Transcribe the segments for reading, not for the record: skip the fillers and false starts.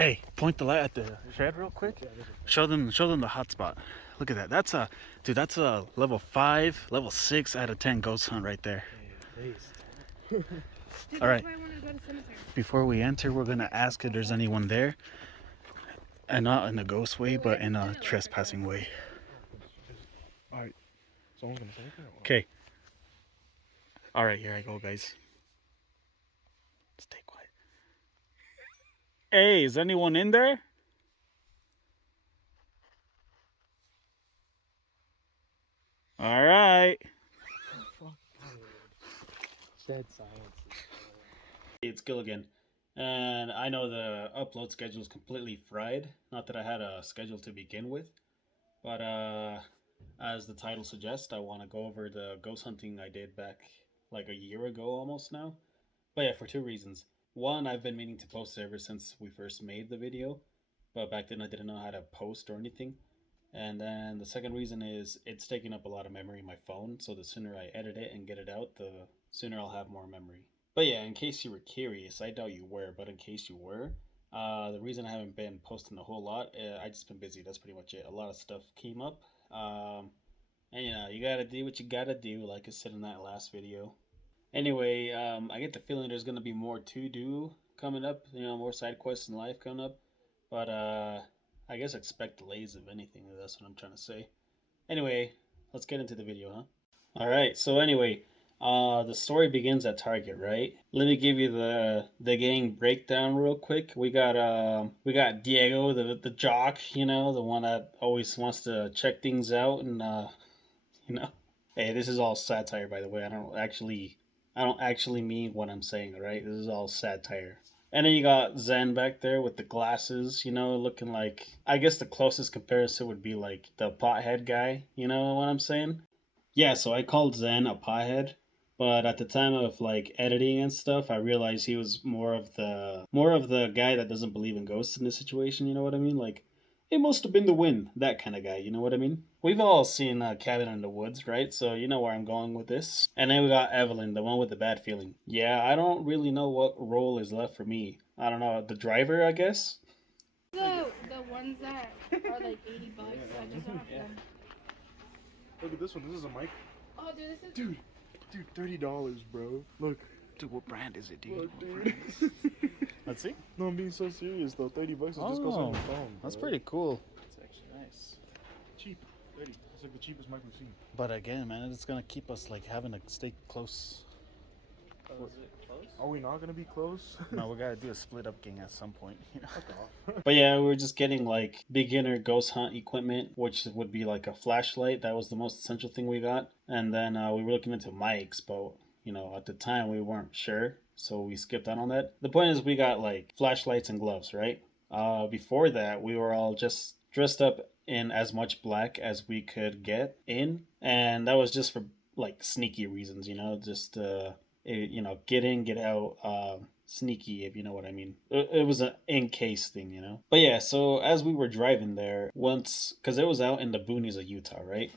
Hey, point the light at the shed real quick. Show them the hot spot. Look at that. That's a level 5, level 6 out of 10 ghost hunt right there. Dude, all right. That's why I wanted to go to cemetery. Before we enter, we're gonna ask if there's anyone there, and not in a ghost way, but in a trespassing way. All right. Someone's gonna say anything? Okay. All right, here I go, guys. Stay quiet. Hey, is anyone in there? All right. Dead silence. It's Gil again, and I know the upload schedule is completely fried. Not that I had a schedule to begin with, but as the title suggests, I want to go over the ghost hunting I did back like a year ago almost now. But yeah, for two reasons. One, I've been meaning to post it ever since we first made the video, but back then I didn't know how to post or anything. And then the second reason is it's taking up a lot of memory in my phone, so the sooner I edit it and get it out, the sooner I'll have more memory. But yeah, in case you were curious, I doubt you were, but in case you were, the reason I haven't been posting a whole lot, I just been busy. That's pretty much it. A lot of stuff came up, and you know, you gotta do what you gotta do, like I said in that last video. Anyway, I get the feeling there's gonna be more to do coming up. You know, more side quests in life coming up, but I guess expect delays if anything. That's what I'm trying to say. Anyway, let's get into the video, huh? All right. So anyway, the story begins at Target, right? Let me give you the gang breakdown real quick. We got Diego, the jock, you know, the one that always wants to check things out, and you know, hey, this is all satire, by the way. I don't actually mean what I'm saying, all right? This is all satire. And then you got Zen back there with the glasses, you know, looking like, I guess the closest comparison would be like the pothead guy, you know what I'm saying? Yeah, so I called Zen a pothead, but at the time of like editing and stuff, I realized he was more of the guy that doesn't believe in ghosts in this situation, you know what I mean? Like, it must have been the wind, that kind of guy, you know what I mean? We've all seen Cabin in the Woods, right? So you know where I'm going with this. And then we got Evelyn, the one with the bad feeling. Yeah, I don't really know what role is left for me. I don't know, the driver, I guess? The ones that are like $80, I just don't have them. Look at this one. This is a mic. Oh, dude, this is... Dude, $30, bro. Look. Dude, what brand is it, dude? Look, dude. Let's see. No, I'm being so serious, though. $30, it just goes on your phone, bro. That's pretty cool. It's actually nice. Cheap. 30. It's like the cheapest mic we've seen. But again, man, it's gonna keep us like having to stay close. Oh, is it close? Are we not gonna be close? No, we gotta do a split up gang at some point. You know? Fuck off. But yeah, we were just getting like beginner ghost hunt equipment, which would be like a flashlight. That was the most essential thing we got. And then we were looking into mics, but you know, at the time we weren't sure, so we skipped out on that. The point is, we got like flashlights and gloves, right? Before that, we were all just dressed up in as much black as we could get in, and that was just for like sneaky reasons, you know, just you know, get in, get out, sneaky, if you know what I mean. It was an in case thing, you know. But yeah, so as we were driving there once, because it was out in the boonies of Utah, right?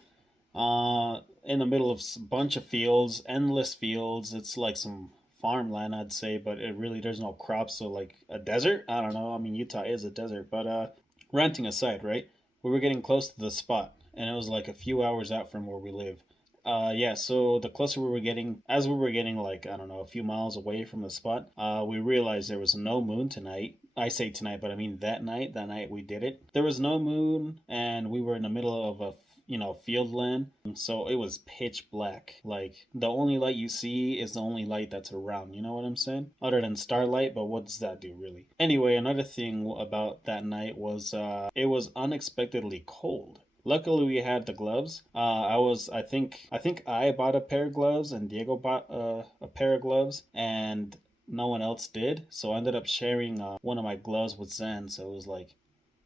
In the middle of a bunch of fields, endless fields. It's like some farmland, I'd say, but it really, there's no crops, so like a desert. I don't know. I mean, Utah is a desert, but renting aside, right? We were getting close to the spot, and it was like a few hours out from where we live. Yeah, so the closer we were getting, as we were getting like, I don't know, a few miles away from the spot, we realized there was no moon tonight. I say tonight, but I mean that night we did it. There was no moon, and we were in the middle of a, you know, field land, so it was pitch black. Like, the only light you see is the only light that's around, you know what I'm saying? Other than starlight, but what does that do, really? Anyway, another thing about that night was, it was unexpectedly cold. Luckily, we had the gloves. I think I bought a pair of gloves, and Diego bought a pair of gloves, and no one else did. So I ended up sharing one of my gloves with Zen. So it was like,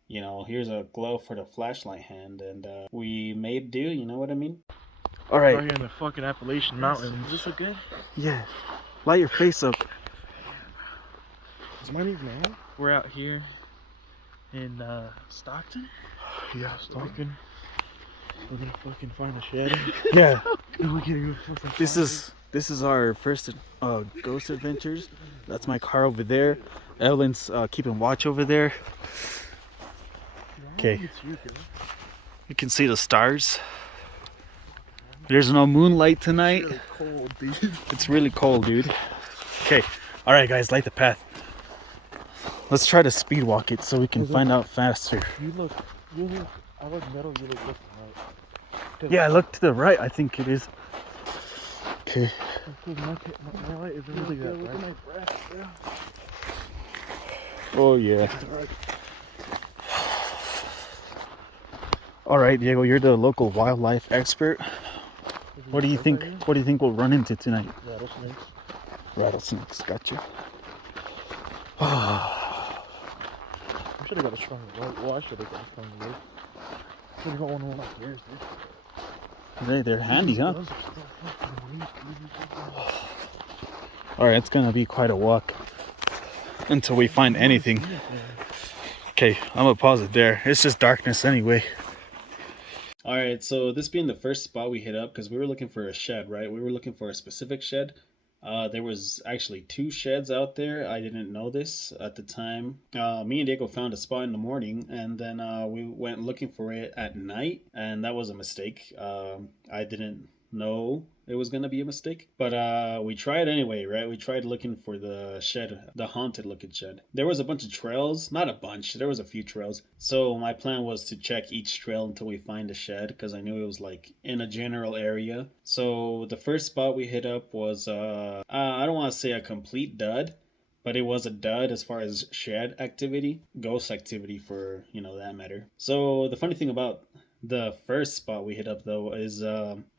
you know, here's a glove for the flashlight hand, and we made do. You know what I mean? All right. We're here in the fucking Appalachian Mountains. Is this look good? Yeah. Light your face up. Is mine even on? We're out here in Stockton. Yeah, Stockton. We're gonna fucking find a shed. Yeah. And we're gonna go fucking This is our first ghost adventures. That's my car over there. Evelyn's keeping watch over there. Okay. You can see the stars. There's no moonlight tonight. It's really cold, dude. It's really cold, dude. Okay. All right, guys, light the path. Let's try to speed walk it so we can find out faster. You look, I look middle, you look left and right. Yeah, look to the right. I think it is. Okay. My light isn't really that bright. Look at my breath, bro. Oh yeah. All right, Diego, you're the local wildlife expert. What do you think? What do you think we'll run into tonight? Rattlesnakes. Rattlesnakes. Gotcha. I should have got a stronger light. Well, I should have got a stronger light. Should have got one up here, dude. They're handy, huh? All right, it's gonna be quite a walk until we find anything. Okay, I'm gonna pause it there. It's just darkness anyway. All right, so this being the first spot we hit up, because we were looking for a shed, right? We were looking for a specific shed. There was actually 2 sheds out there. I didn't know this at the time. Me and Diego found a spot in the morning, and then we went looking for it at night, and that was a mistake. I didn't know it was gonna be a mistake, but we tried anyway, right? We tried looking for the shed, the haunted looking shed. There was a bunch of trails, not a bunch, there was a few trails. So my plan was to check each trail until we find a shed, because I knew it was like in a general area. So the first spot we hit up was I don't want to say a complete dud, but it was a dud as far as shed activity, ghost activity for, you know, that matter. So the funny thing about the first spot we hit up though is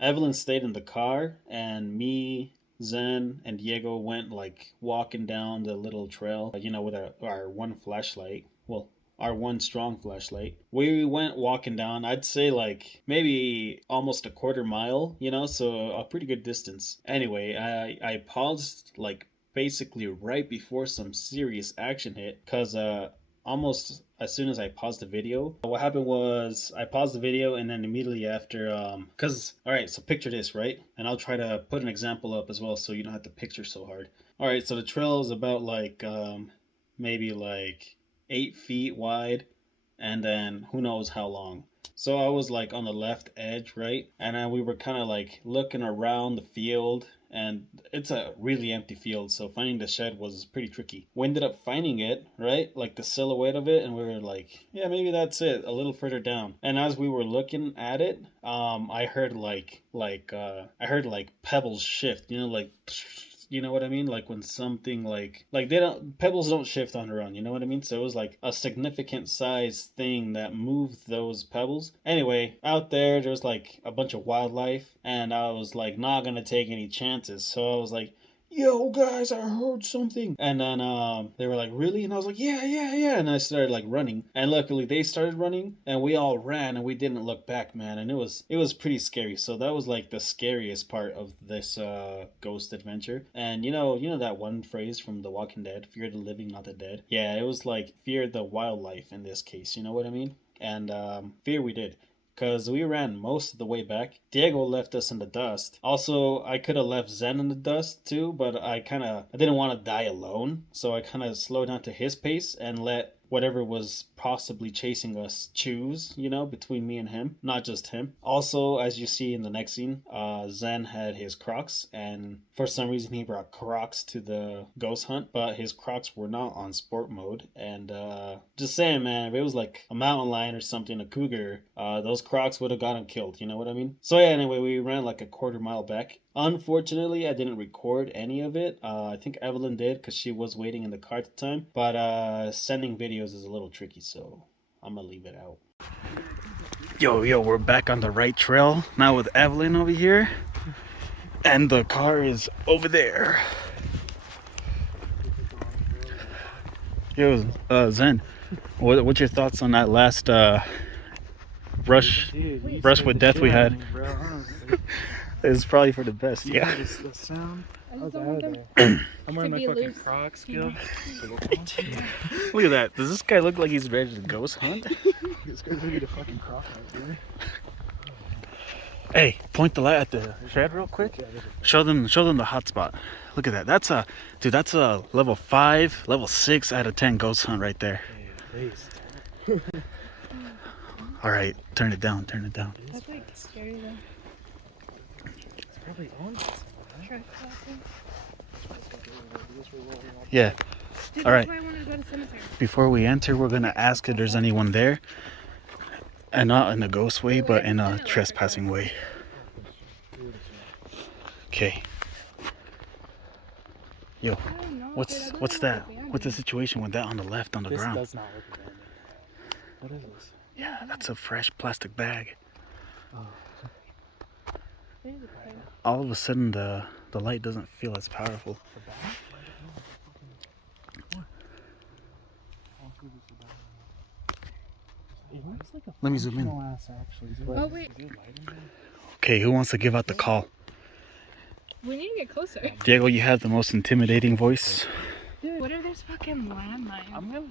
Evelyn stayed in the car, and me, Zen, and Diego went like walking down the little trail, you know, with our one flashlight. Well, our one strong flashlight. We went walking down, I'd say like maybe almost a quarter mile, you know, so a pretty good distance. Anyway, I paused like basically right before some serious action hit, because almost as soon as I paused the video, what happened was I paused the video, and then immediately after, all right, so picture this, right? And I'll try to put an example up as well so you don't have to picture so hard. All right, so the trail is about like maybe like 8 feet wide, and then who knows how long. So I was like on the left edge, right? And then we were kind of like looking around the field, and it's a really empty field, so finding the shed was pretty tricky. We ended up finding it, right? Like the silhouette of it, and we were like, yeah, maybe that's it, a little further down. And as we were looking at it, I heard like pebbles shift, you know, like, you know what I mean? Like when something like pebbles don't shift on their own, you know what I mean? So it was like a significant size thing that moved those pebbles. Anyway, out there was like a bunch of wildlife, and I was like not gonna take any chances. So I was like, yo guys, I heard something. And then they were like, really? And I was like, yeah. And I started like running, and luckily they started running, and we all ran, and we didn't look back, man. And it was pretty scary. So that was like the scariest part of this ghost adventure. And you know that one phrase from The Walking Dead, fear the living, not the dead? Yeah, it was like fear the wildlife in this case, you know what I mean? And fear we did, because we ran most of the way back. Diego left us in the dust. Also, I could have left Zen in the dust too, but I didn't want to die alone, so I kind of slowed down to his pace and let whatever was possibly chasing us choose, you know, between me and him, not just him. Also, as you see in the next scene, Zen had his Crocs, and for some reason he brought Crocs to the ghost hunt, but his Crocs were not on sport mode. And just saying, man, if it was like a mountain lion or something, a cougar, those Crocs would have got him killed, you know what I mean? So yeah, anyway, we ran like a quarter mile back. Unfortunately, I didn't record any of it. I think Evelyn did, because she was waiting in the car at the time. But sending videos is a little tricky, so I'm gonna leave it out. Yo, we're back on the right trail now with Evelyn over here, and the car is over there. Yo, Zen, what's your thoughts on that last brush with death we had? It's probably for the best. Yeah. The sound. I was don't out want of them there. I'm wearing to my be fucking loose. Crocs, Gil. Look at that. Does this guy look like he's ready to ghost hunt? This guy's ready to fucking cross out, dude. Hey, point the light at the shed real quick. Show them the hot spot. Look at that. That's a level 5, level 6 out of 10 ghost hunt right there. All right, turn it down. Turn it down. That's like scary though. It's probably on somewhere. Trespassing. Yeah. Dude, All that's right. why I wanted to go to cemetery. Before we enter, we're gonna ask if there's anyone there, and not in a ghost way, but in a trespassing way. Okay. Yo, I don't know, dude, I what's don't what's know that? abandoned. What's the situation with that on the left on the This ground? does not look abandoned. What is this? Yeah, that's a fresh plastic bag. Oh. There's a place. All of a sudden, the light doesn't feel as powerful. The bag? What? I'll see this bag. It looks like a Let me zoom in. functional ass, actually. Oh, wait. Is there light in there? Okay, who wants to give out the call? We need to get closer. Diego, you have the most intimidating voice. Dude, what if there's fucking landmines? I'm gonna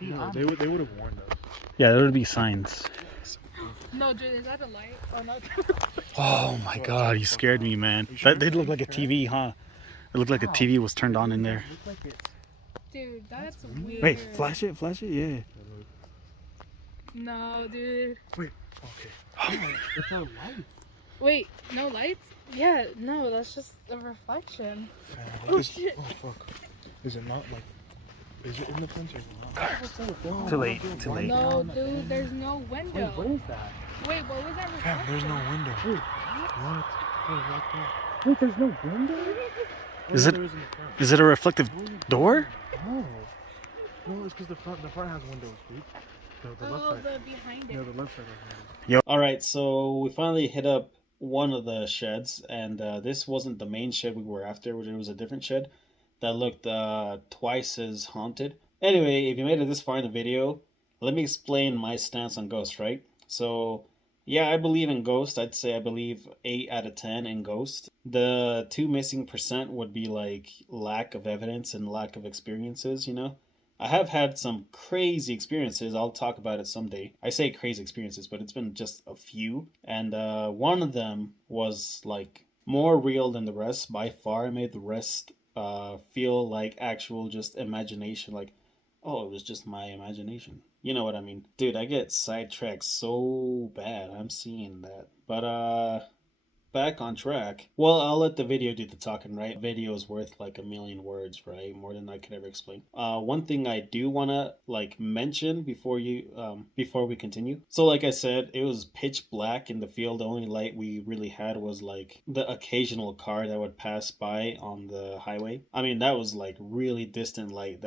be honest. They would have warned us. Yeah, there would be signs. No, dude, is that a light? Oh, no. Oh my god, you scared me, man. That did look like a TV, huh? It looked like a TV was turned on in there. Dude, that's weird. Wait, flash it, yeah. No, dude. Okay. It's a light. Wait, no lights? Yeah, no, that's just a reflection. Oh, shit. Oh, fuck. Is it not like... Is it in the fence or not? Too late, too late. No, dude, there's no window. Wait, what is that? Wait, what was that reflection? Fam, there's no window. Wait, what? Wait, right there. Wait, there's no window? Is it- Is it a reflective door? Oh. No, it's because the front has windows, dude. The Oh, left side. the behind it. No, the left side has windows. All right, so we finally hit up one of the sheds, and this wasn't the main shed we were after, which it was a different shed that looked twice as haunted. Anyway, if you made it this far in the video, let me explain my stance on ghosts, right? So, yeah, I believe in ghosts. I'd say I believe 8 out of 10 in ghosts. The 2 missing percent would be like lack of evidence and lack of experiences, you know? I have had some crazy experiences. I'll talk about it someday. I say crazy experiences, but it's been just a few. And one of them was like more real than the rest. By far, it made the rest feel like actual just imagination. Like, oh, it was just my imagination. You know what I mean? Dude, I get sidetracked so bad. I'm seeing that. But back on track. Well, I'll let the video do the talking, right? Video is worth like a million words, right? More than I could ever explain. One thing I do wanna like mention before we continue. So like I said, it was pitch black in the field. The only light we really had was like the occasional car that would pass by on the highway. I mean, that was like really distant light.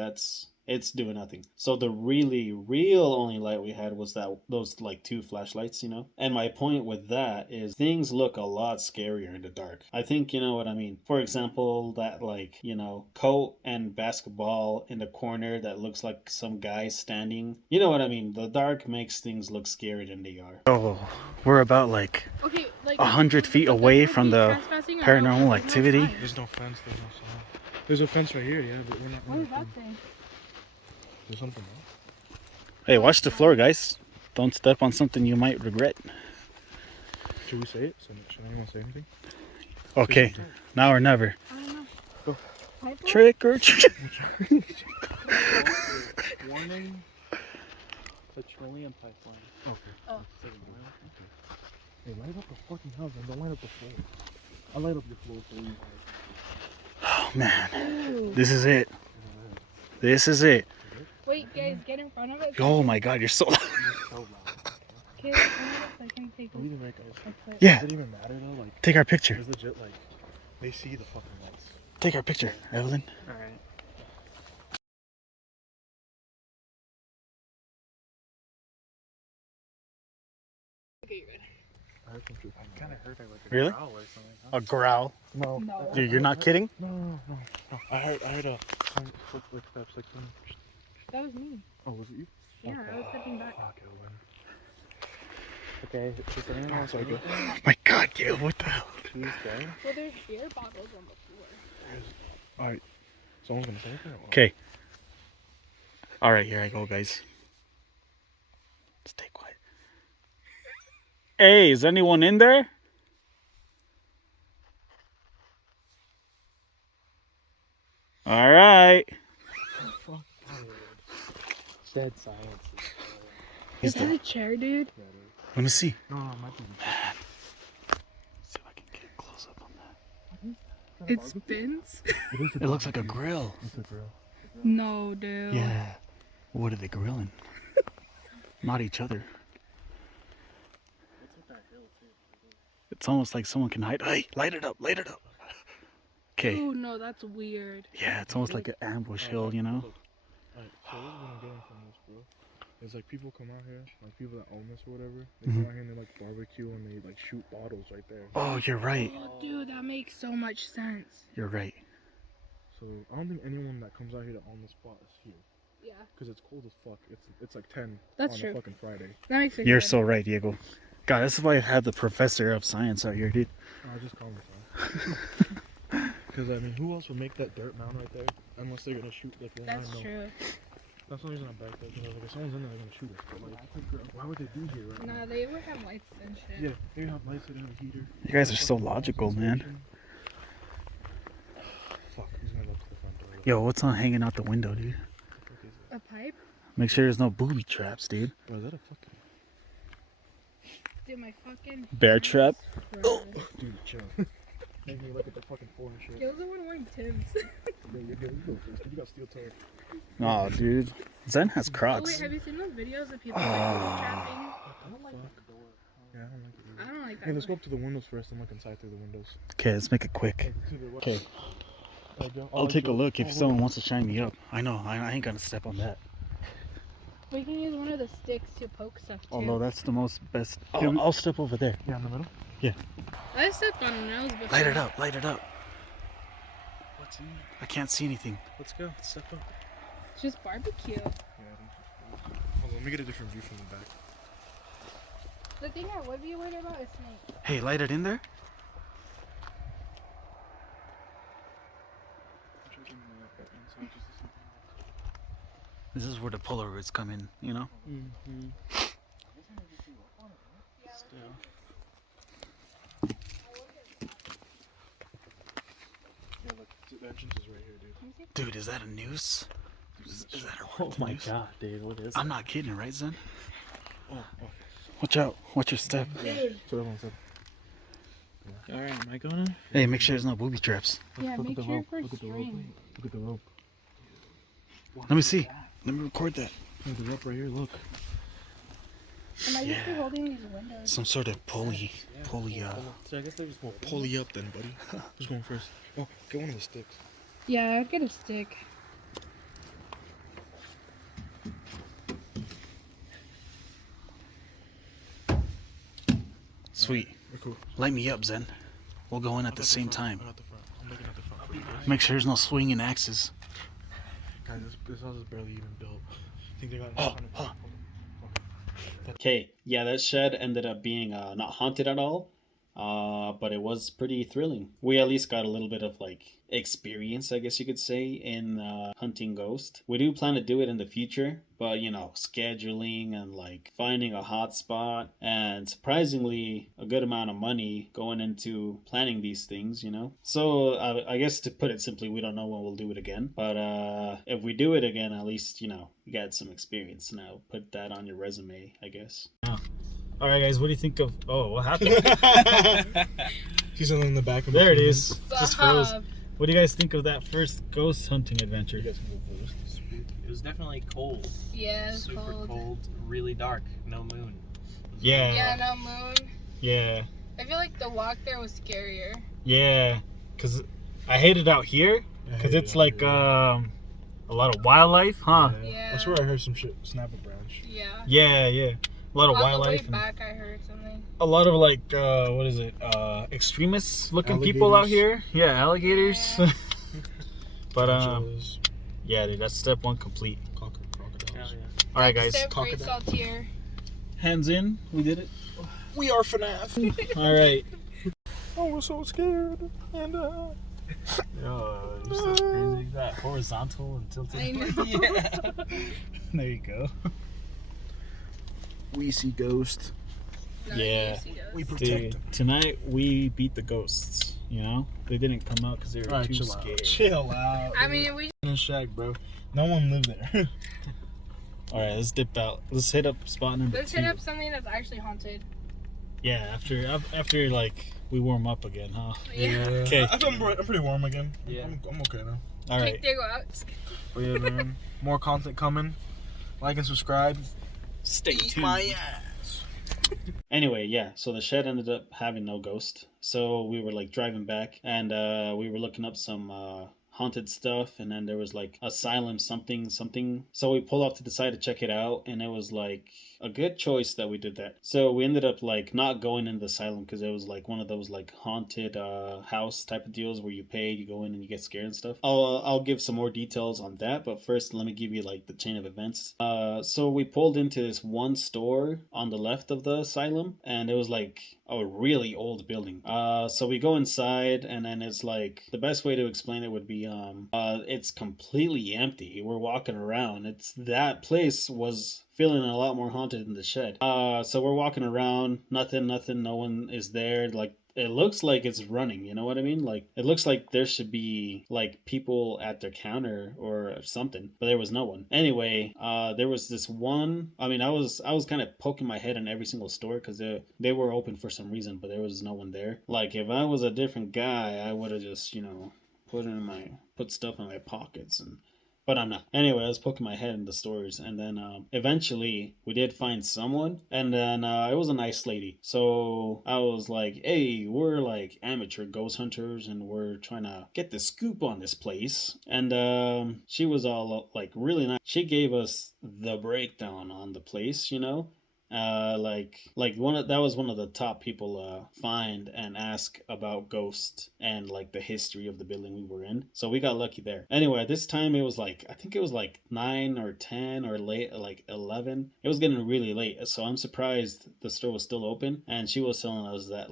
It's doing nothing. So the really real only light we had was those like 2 flashlights, you know? And my point with that is things look a lot scarier in the dark. I think you know what I mean. For example, that like, you know, coat and basketball in the corner that looks like some guy standing. You know what I mean? The dark makes things look scarier than they are. Oh, we're about like Okay, like 100 feet does away that from mean the trespassing or no? paranormal There's no activity. sign. There's no fence, there's no sign. There's a fence right here, yeah, but we're not... What does that say? There's something else. Hey, watch the floor, guys. Don't step on something you might regret. Should we say it? Should anyone say anything? Okay, now or never. I don't know. Go. Pipe Trick or treat. Warning. Petroleum pipeline. Okay. Oh. Hey, light up the fucking house, man. Don't light up the floor. I'll light up your floor for you. Oh man, Ew. this is it. This is it. Wait, guys, get in front of it. Oh my god, you're so loud. You're so loud. Okay, so I can take Leave this. it right, guys. Okay. Yeah, Does it even matter though? Like, take our picture. it's legit, like, they see the fucking lights. Take our picture, Evelyn. Alright. Okay, you're good. I heard some shit. I kind of heard like a Really? growl or something. Huh? A growl. No. No. Dude, you're not kidding? No. I heard a footsteps like some. That was me. Oh, was it you? Yeah, I was stepping back. Okay, well Okay, does anyone then. else Sorry, go. Oh my god, Gail, what the hell? please go? Well, there's beer bottles on the floor. Alright. Someone's gonna say anything? Or what? Okay. Alright, here I go, guys. Stay quiet. Hey, is anyone in there? All right. Fuck. Dead silence. Is that a chair, dude? Let me see. No, it might be. See if I can get close up on that. It spins? It looks like a grill. It's a grill. No, dude. Yeah. What are they grilling? Not each other. It's almost like someone can hide. Hey, light it up, light it up. Okay. Oh, no, that's weird. Yeah, it's almost like an ambush hill, you know? Alright, so this is what I'm getting from this, bro. It's like people come out here, like people that own this or whatever. They Mhm. come out here and they like barbecue and they like shoot bottles right there. Oh, you're right. Oh, dude, that makes so much sense. You're right. So I don't think anyone that comes out here to own this spot is here. Yeah, Because it's cold as fuck. It's like 10 that's on true. a fucking Friday. That makes sense. You're so right, Diego. God, this is why I had the professor of science out here, dude. I just call myself. Because I mean, who else would make that dirt mound right there unless they're gonna shoot like one That's line? No. true. That's the reason I'm back there. Because like, if someone's in there, they're gonna shoot it. But like, why would they be here right Nah, now? they would have lights and shit. Yeah, they have lights, they have a heater. You guys are so logical, man. Fuck, who's gonna look to the front door? Yo, what's on hanging out the window, dude? What the fuck is that? A pipe? Make sure there's no booby traps, dude. Bro, is that a fucking Dude, my fucking... Bear trap? Oh. dude? Chill. Make me look at the fucking floor and shit. He was the one wearing Tim's. Yo, you're good. You go first. You got steel toe. Oh, dude. Zen has Oh, wait, Crocs. have you seen those videos of people like trapping? I don't like the door. Yeah, I don't like it. I don't like that. Hey, let's go up to the windows first and look inside through the windows. Okay, let's make it quick. Like, to the what? Okay, Like, yo, I'll take a Joe. look if Oh, someone hold wants to shine me up. I know, I ain't gonna step on that. We can use one of the sticks to poke stuff too. Although that's the most best. Yeah, we- I'll step over there. on. Yeah, in the middle. I stepped on nails before. Light it up, light it up. What's in? I can't see anything. Let's go. Let's step up. It's just barbecue. Yeah, hold on, let me get a different view from the back. The thing I would be worried about is snakes. Hey, light it in there. This is where the Polaroids come in, you know? Mm-hmm. Yeah, look, the entrance is right here, dude. Dude, is that a noose? Is that a Oh my god, dude, what is I'm not kidding, right, Zen? Oh, Watch out. Watch your step. Dude. so everyone said. Alright, am I gonna? Hey, make sure there's no booby traps. Yeah, Look make at the sure rope. for Look at the rope. string. Look at the rope. Let me see. Let me record that. Look at the rope right here. Look. Am I just be Yeah. holding these windows? Some sort of pulley. So I guess they're just more. Pull you up then, buddy. Who's going first? Oh, get one of the sticks. Yeah, I'd get a stick. Sweet. We're cool. Light me up, Zen. We'll go in at the same time. I'm at the front. I'm looking at the front. for you guys. Make sure there's no swinging axes. Guys, this house is barely even built. I think they got Oh, enough time to oh. Okay, yeah, that shed ended up being not haunted at all, but it was pretty thrilling. We at least got a little bit of like experience, I guess you could say, in hunting ghost. We do plan to do it in the future, but you know, scheduling and like finding a hot spot and surprisingly a good amount of money going into planning these things, you know. So I guess to put it simply, we don't know when we'll do it again, but if we do it again, at least you know you got some experience. Now put that on your resume, I guess. All right, guys, what do you think of? Oh, what happened? She's in the back of There it is. Just froze. Stop. What do you guys think of that first ghost hunting adventure? You guys can go first. It was definitely cold. Yeah, it's Super cold. cold, really dark, no moon. Yeah. Yeah, no moon. Yeah. I feel like the walk there was scarier. Yeah. Cause I hate it out here. Cause it's like a lot of wildlife, huh? Yeah. That's where I heard some shit snap a branch. Yeah. Yeah, yeah. A lot of On the way wildlife and back, I heard something. a lot of like what is it? Extremists looking people out here. Alligators. Yeah, alligators. Yeah. But Tarantulas, yeah, dude, that's step one complete. crocodiles. Hell yeah. All right, guys, Step great crocodile. saltier. hands in. We did it. We are FNAF. All right. Oh, we're so scared. And Yo, you're so crazy. That horizontal and tilted. I know. Yeah. There you go. we see ghosts. No, Yeah. you see those. We protect Dude, them. tonight we beat the ghosts. You know, they didn't come out because they were Alright, too chill out. scared. Chill out. I mean, we in a shack, bro. No one lived there. All right, let's dip out. Let's hit up spot number let's 2. hit up something that's actually haunted. Yeah, after like we warm up again, huh? Yeah. Okay. I'm pretty warm again. Yeah. I'm okay now. All right. Kick Diego out. But yeah, man. More content coming. Like and subscribe. Stay Eat tuned. my ass. Anyway, yeah, so the shed ended up having no ghost. So we were like driving back and we were looking up some haunted stuff, and then there was like asylum something. So we pulled off to the side to check it out, and it was like a good choice that we did that. So we ended up like not going in the asylum because it was like one of those like haunted house type of deals where you pay, you go in and you get scared and stuff. I'll give some more details on that, but first let me give you like the chain of events. So we pulled into this one store on the left of the asylum, and it was like a really old building. So we go inside, and then it's like the best way to explain it would be it's completely empty. We're walking around. It's that place was feeling a lot more haunted than the shed. So we're walking around, nothing, no one is there. Like it looks like it's running, you know what I mean? Like it looks like there should be like people at their counter or something, but there was no one. Anyway, there was this one. I mean, I was kind of poking my head in every single store because they were open for some reason, but there was no one there. Like if I was a different guy, I would have just put stuff in my pockets, but I'm not. Anyway, I was poking my head in the stores, and then eventually we did find someone, and then it was a nice lady. So I was like, hey, we're like amateur ghost hunters, and we're trying to get the scoop on this place. And she was all like really nice. She gave us the breakdown on the place, you know. That was one of the top people find and ask about ghosts and like the history of the building we were in. So we got lucky there. Anyway, at this time it was like I think it was like 9 or 10 or late like 11. It was getting really late, so I'm surprised the store was still open. And she was telling us that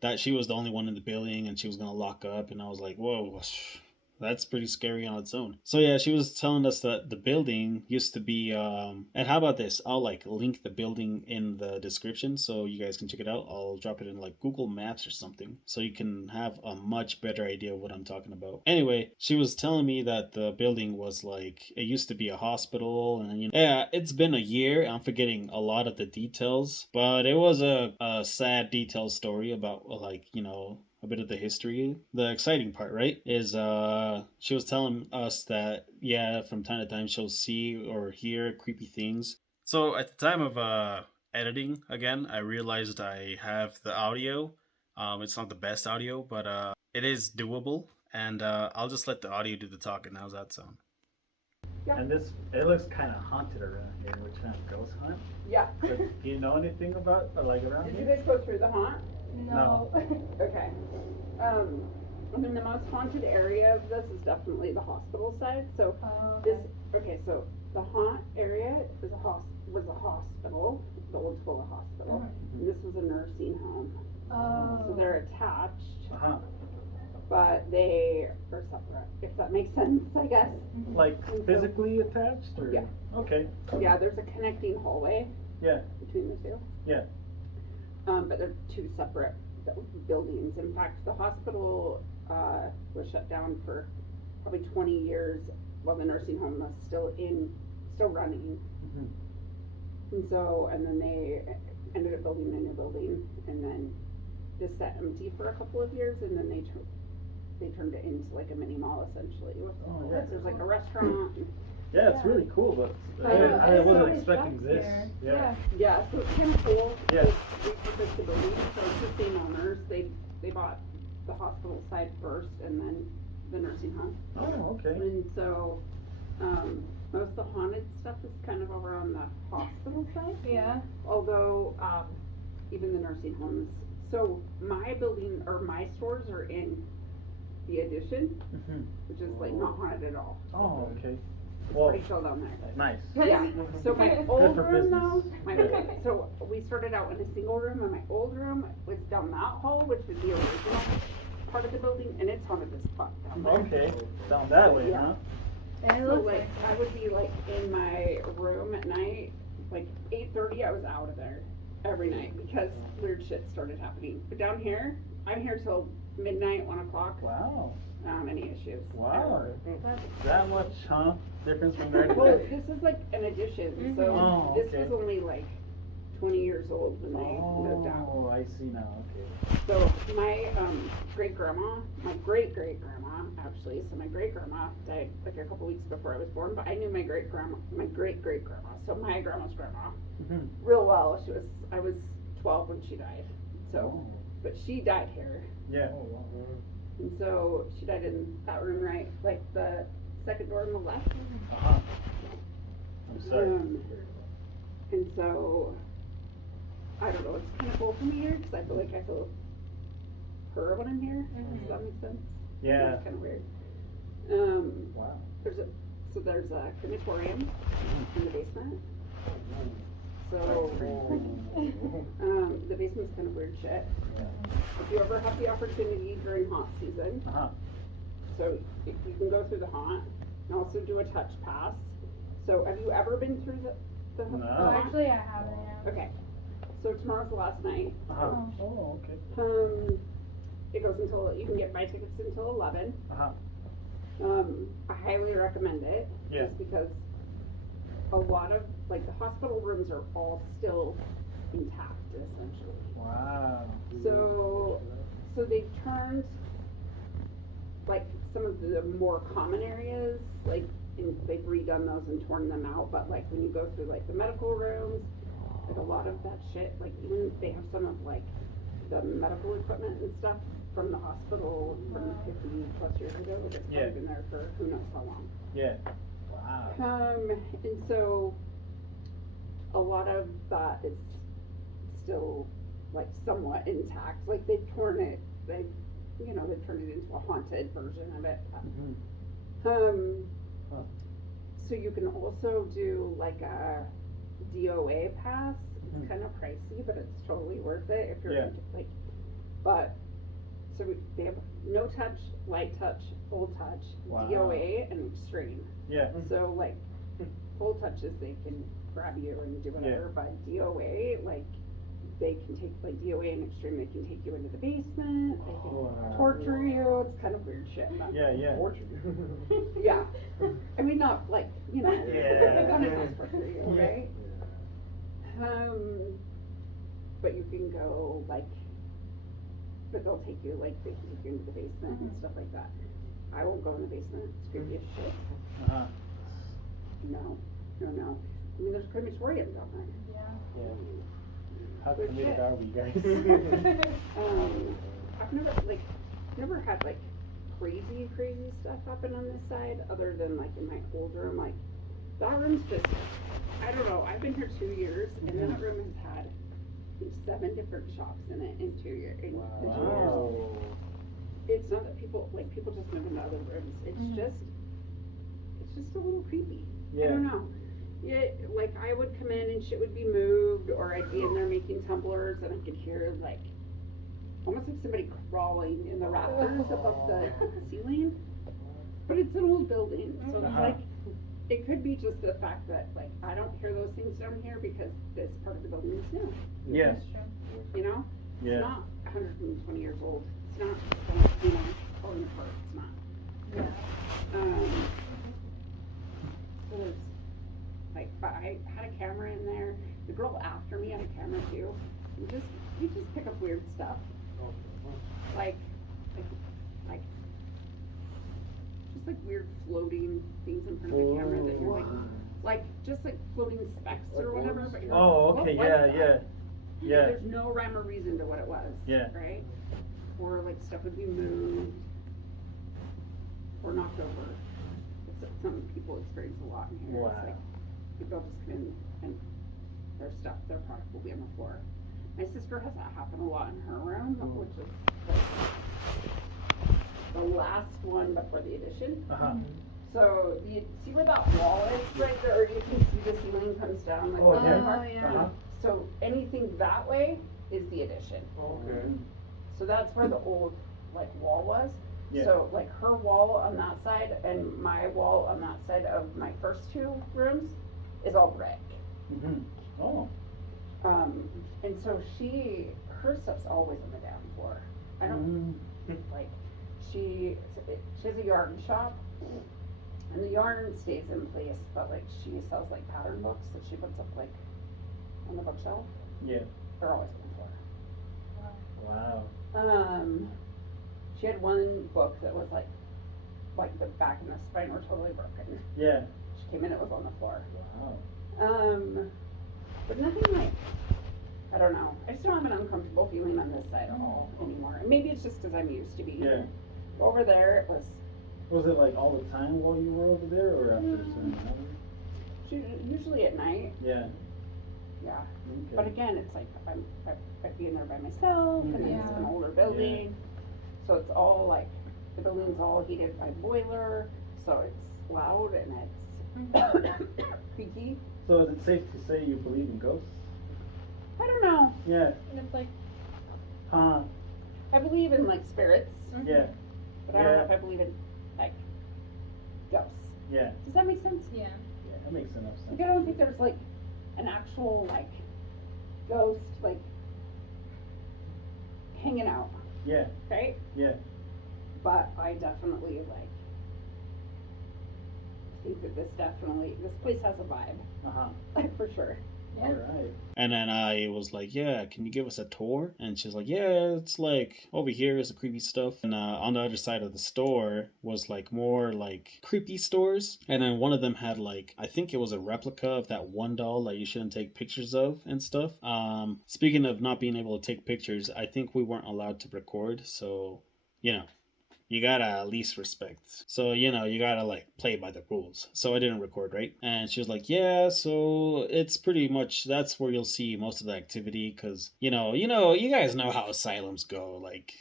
that she was the only one in the building and she was gonna lock up. And I was like, whoa. That's pretty scary on its own. So yeah, she was telling us that the building used to be and how about this? I'll like link the building in the description so you guys can check it out. I'll drop it in like Google Maps or something so you can have a much better idea of what I'm talking about. Anyway, she was telling me that the building was like it used to be a hospital, and yeah, it's been a year. I'm forgetting a lot of the details, but it was a sad detailed story about like, you know, a bit of the history. The exciting part, right, is she was telling us that yeah, from time to time she'll see or hear creepy things. So at the time of editing again, I realized I have the audio. It's not the best audio, but it is doable, and I'll just let the audio do the talking. How's that sound? Yeah. And it looks kind of haunted around here. We're trying to ghost hunt. Yeah. So, do you know anything about around Did you here? guys go through the haunt? No. Okay. I mean, the most haunted area of this is definitely the hospital side. So so the haunt area was a hospital, the old school hospital. And this was a nursing home. So they're attached, but they are separate, if that makes sense, I guess. Like physically attached, or Yeah. Okay. Yeah, there's a connecting hallway Yeah. between the two. Yeah. But they're two separate buildings. In fact, the hospital was shut down for probably 20 years while the nursing home was still running. And then they ended up building a new building, and then this sat empty for a couple of years, and then they turned it into like a mini mall essentially. Oh, yeah. There's like a restaurant. Yeah, it's really cool, but I wasn't expecting this. Yeah. Yeah, so it's kind of cool. Yeah. They repurposed the building, so it's the same owners. They bought the hospital side first, and then the nursing home. Oh, okay. And so, most of the haunted stuff is kind of over on the hospital side. Yeah. Although, even the nursing homes. So my building, or my stores are in the addition, which is like not haunted at all. Oh, okay. Well, pretty chill down there. Nice. Yeah. So my old for room though, business. so we started out in a single room, and my old room was down that hall, which was the original part of the building, and it's haunted as fuck down there. Okay. Down that way, Yeah. huh? And it So looks like, I would be like in my room at night, like 8:30, I was out of there every night because weird shit started happening. But down here, I'm here till midnight, 1 o'clock. Wow. Any issues. Wow. That's That much, huh? Difference from there to Well, there? this is like an addition, Mhm. so Oh, this okay. was only like 20 years old when they moved out. Oh, I see now. Okay. So my great grandma, my great great grandma actually, so my great grandma died like a couple weeks before I was born, but I knew my great grandma, my great great grandma, so my grandma's grandma, Mhm. real well. I was 12 when she died, so, Oh. but she died here, Yeah. and so she died in that room right, like the second door on the left. Uh-huh. I'm sorry. And so, I don't know, it's kind of cool for me here, because I feel like I feel her when I'm here, does that make sense? Yeah. It's kind of weird. Wow. There's a crematorium in the basement, so, the basement's kind of weird shit. Yeah. If you ever have the opportunity during haunt season, Uh-huh. so if you can go through the haunt, and also do a touch pass. So have you ever been through the No. Oh, haunt? actually, I haven't. Yeah. Okay, so tomorrow's the last night. Uh-huh. Oh, okay. It goes until, you can get buy tickets until 11. Uh-huh. I highly recommend it. Yeah. Just because a lot of, like, the hospital rooms are all still intact, essentially. Wow. So they've turned, like, some of the more common areas, like, they've redone those and torn them out, but like, when you go through, like, the medical rooms, like, a lot of that shit, like, even they have some of, like, the medical equipment and stuff from the hospital from 50 plus years ago, like, it's Yeah. probably been there for who knows how long. Yeah. Wow. And so, a lot of that is still, like, somewhat intact, like, they've turned it into a haunted version of it. Mhm. Huh. So you can also do, like, a DOA pass. It's Mhm. kind of pricey, but it's totally worth it if you're Yeah. into, like, but, so they have no touch, light touch, full touch, Wow. DOA, and extreme. Yeah. So, like, full touches, they can grab you and do whatever, but DOA, like, they can take, like, DOA and extreme, they can take you into the basement, they can Wow. torture you, it's kind of weird shit. Yeah, yeah. Yeah, I mean, not like, you know, Yeah. none of us torture you, right? But you can go, like, but they'll take you, like, they can take you into the basement and stuff like that. I won't go in the basement, it's creepy as shit. Uh-huh. No. I mean, there's crematoriums down there. Yeah. Yeah. How Good committed shit. are we, guys? I've never had, like, crazy stuff happen on this side, other than, like, in my old room, like, that room's just, I don't know, I've been here 2 years, and that room has had 7 different shops in it in 2 years, in the 2 years. Wow. It's not that people just move into other rooms, it's just a little creepy. I Yeah. don't know. Yeah, like, I would come in and shit would be moved, or I'd be in there making tumblers, and I could hear, like, almost like somebody crawling in the rafters above the ceiling. But it's an old building, so it's Uh-huh. like, it could be just the fact that, like, I don't hear those things down here because this part of the building is new, Yeah. That's true. you know? Yeah. It's not 120 years old, it's not, you know, falling apart, it's not. Yeah. So there's, like, but I had a camera in there, the girl after me had a camera too, and you just pick up weird stuff. Like, just like weird floating things in front of the camera that you're like just like floating specks or whatever, but you're like, Oh, what okay, was yeah, that? yeah. Yeah. There's no rhyme or reason to what it was. Yeah. Right? Or like stuff would be moved or knocked over. It's, some people experience a lot in here. Wow. It's like people just come in and their product will be on the floor. My sister has that happen a lot in her room, which is like the last one before the addition. Uh-huh. So you see where that wall is right there, or you can see the ceiling comes down like Oh, that yeah. part? Oh, yeah. Uh-huh. So anything that way is the addition. Okay. So that's where the old like wall was. Yeah. So like her wall on that side and my wall on that side of my first 2 rooms is all brick. Mhm. Oh. And so her stuff's always on the down floor. I don't, Like, she has a yarn shop, and the yarn stays in place, but like she sells like pattern books that she puts up like on the bookshelf. Yeah. They're always on the floor. Wow. She had one book that was like the back and the spine were totally broken. Yeah. She came in, it was on the floor. Wow. But nothing like, I don't know. I just don't have an uncomfortable feeling on this side at all anymore. And maybe it's just because I'm used to being Yeah. over there. It was Was it like all the time while you were over there, or after a certain hour? usually at night. Yeah. Yeah. Okay. But again, it's like I'd be in there by myself, and it's an older building, so it's all like the building's all heated by boiler, so it's loud and it's creaky. So is it safe to say you believe in ghosts? I don't know. Yeah. And it's like, Huh. I believe in like spirits, Yeah. but I don't know if I believe in like ghosts. Yeah. Does that make sense? yeah. Yeah. That makes enough sense. Like I don't think there's like an actual like ghost like hanging out, Yeah. right? Yeah. But I definitely like think that this place has a vibe, Uh huh. like for sure. All right. And then I was like, yeah, can you give us a tour? And she's like, yeah, it's like over here is the creepy stuff. And on the other side of the store was like more like creepy stores. And then one of them had like, I think it was a replica of that one doll that you shouldn't take pictures of and stuff. Speaking of not being able to take pictures, I think we weren't allowed to record. So, you know, you gotta at least respect. So, you know, you gotta like play by the rules. So I didn't record, right? And she was like, yeah, so it's pretty much, that's where you'll see most of the activity. Cause, you guys know how asylums go. Like,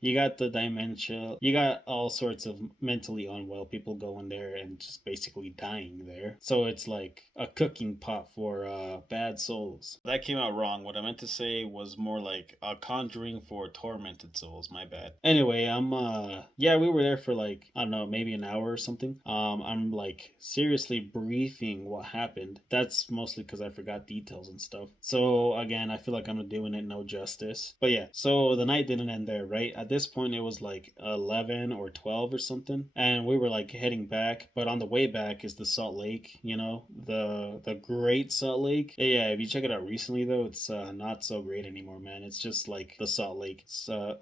you got the dementia, you got all sorts of mentally unwell people going there and just basically dying there. So it's like a cooking pot for bad souls. That came out wrong. What I meant to say was more like a conjuring for tormented souls. My bad. Anyway, we were there for like, I don't know, maybe an hour or something. I'm like seriously briefing what happened. That's mostly because I forgot details and stuff. So again, I feel like I'm doing it no justice. But yeah, so the night didn't end there, right? At this point, it was like 11 or 12 or something. And we were like heading back. But on the way back is the Salt Lake, the Great Salt Lake. Yeah, if you check it out recently though, it's not so great anymore, man. It's just like the Salt Lake.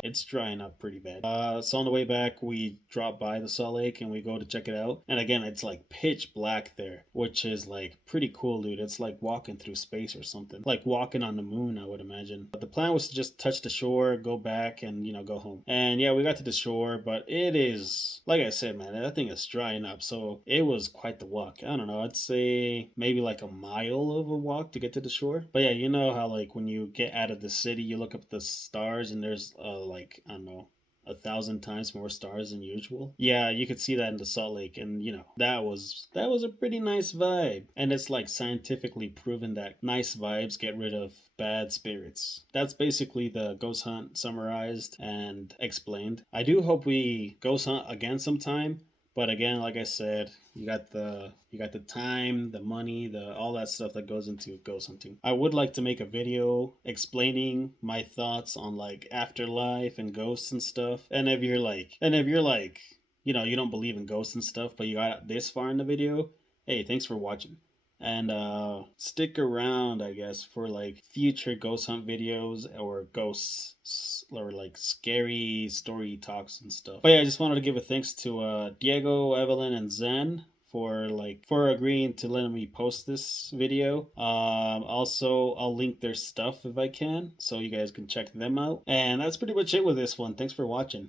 It's drying up pretty bad. So on the way back, we drop by the Salt Lake and we go to check it out. And again, it's like pitch black there, which is like pretty cool, dude. It's like walking through space or something. Like walking on the moon, I would imagine. But the plan was to just touch the shore, go back, and go home. And yeah, we got to the shore, but it is, like I said, man, that thing is drying up. So it was quite the walk. I don't know, I'd say maybe like a mile of a walk to get to the shore. But yeah, you know how like when you get out of the city, you look up at the stars and there's like, I don't know, 1,000 times more stars than usual. Yeah, you could see that in the Salt Lake, and that was a pretty nice vibe. And it's like scientifically proven that nice vibes get rid of bad spirits. That's basically the ghost hunt summarized and explained. I do hope we ghost hunt again sometime. But again, like I said, you got the time, the money, all that stuff that goes into ghost hunting. I would like to make a video explaining my thoughts on like afterlife and ghosts and stuff. And if you're like, you don't believe in ghosts and stuff, but you got this far in the video, hey, thanks for watching. And stick around, I guess, for like future ghost hunt videos or ghosts or like scary story talks and stuff. But yeah, I just wanted to give a thanks to Diego, Evelyn, and Zen for agreeing to letting me post this video. Also, I'll link their stuff if I can, so you guys can check them out. And that's pretty much it with this one. Thanks for watching.